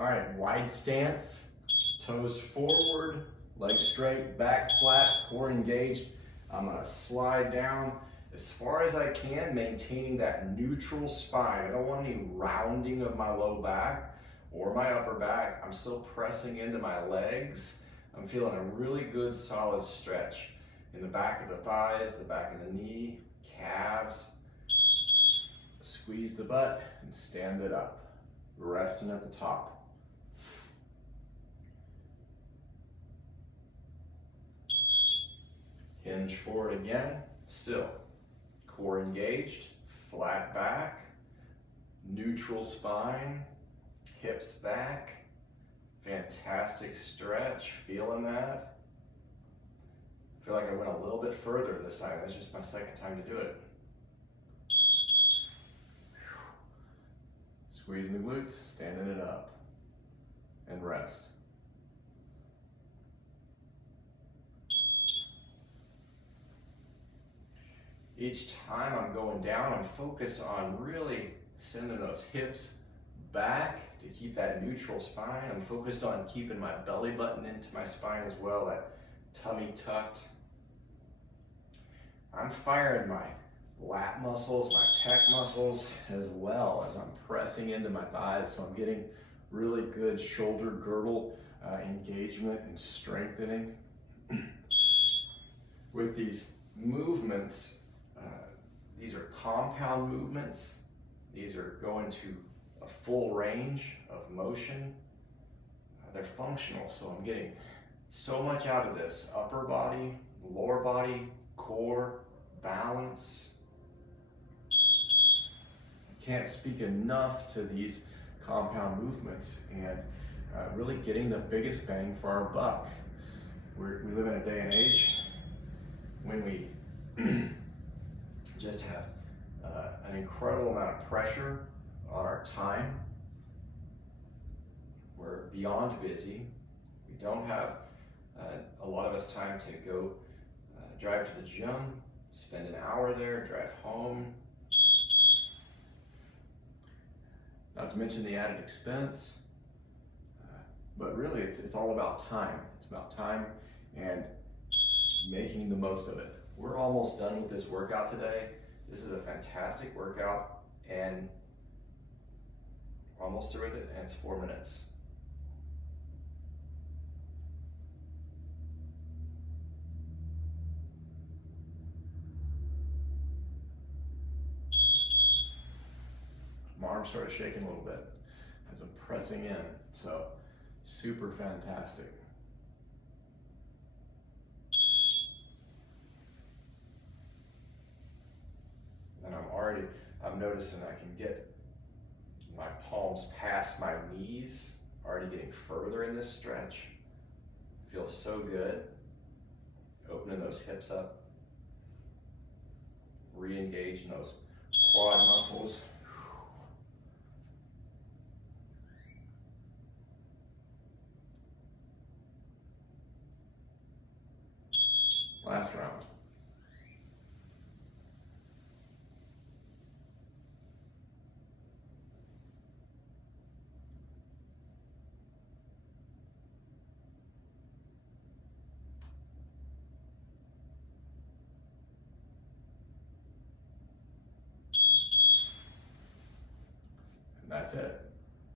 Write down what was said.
All right, wide stance, toes forward, legs straight, back flat, core engaged. I'm gonna slide down as far as I can, maintaining that neutral spine. I don't want any rounding of my low back or my upper back. I'm still pressing into my legs. I'm feeling a really good solid stretch in the back of the thighs, the back of the knee, calves. Squeeze the butt and stand it up, resting at the top. Hinge forward again, still. Core engaged, flat back, neutral spine, hips back. Fantastic stretch, feeling that. I feel like I went a little bit further this time. It's just my second time to do it. Squeezing the glutes, standing it up, and rest. Each time I'm going down, I'm focused on really sending those hips back to keep that neutral spine. I'm focused on keeping my belly button into my spine as well, that tummy tucked. I'm firing my lat muscles, my pec muscles, as well as I'm pressing into my thighs, so I'm getting really good shoulder girdle engagement and strengthening. With these movements, these are compound movements. These are going to a full range of motion. They're functional, so I'm getting so much out of this. Upper body, lower body, core, balance. I can't speak enough to these compound movements and really getting the biggest bang for our buck. We live in a day and age when we just have an incredible amount of pressure on our time. We're beyond busy. We don't have a lot of us time to go drive to the gym, spend an hour there, drive home. Not to mention the added expense. But really, it's all about time. It's about time and making the most of it. We're almost done with this workout today. This is a fantastic workout, and we're almost through with it, and it's 4 minutes. My arm started shaking a little bit as I'm pressing in, so super fantastic. And I'm noticing I can get my palms past my knees, already getting further in this stretch. Feels so good. Opening those hips up, re-engaging those quad muscles. Last round. And that's it.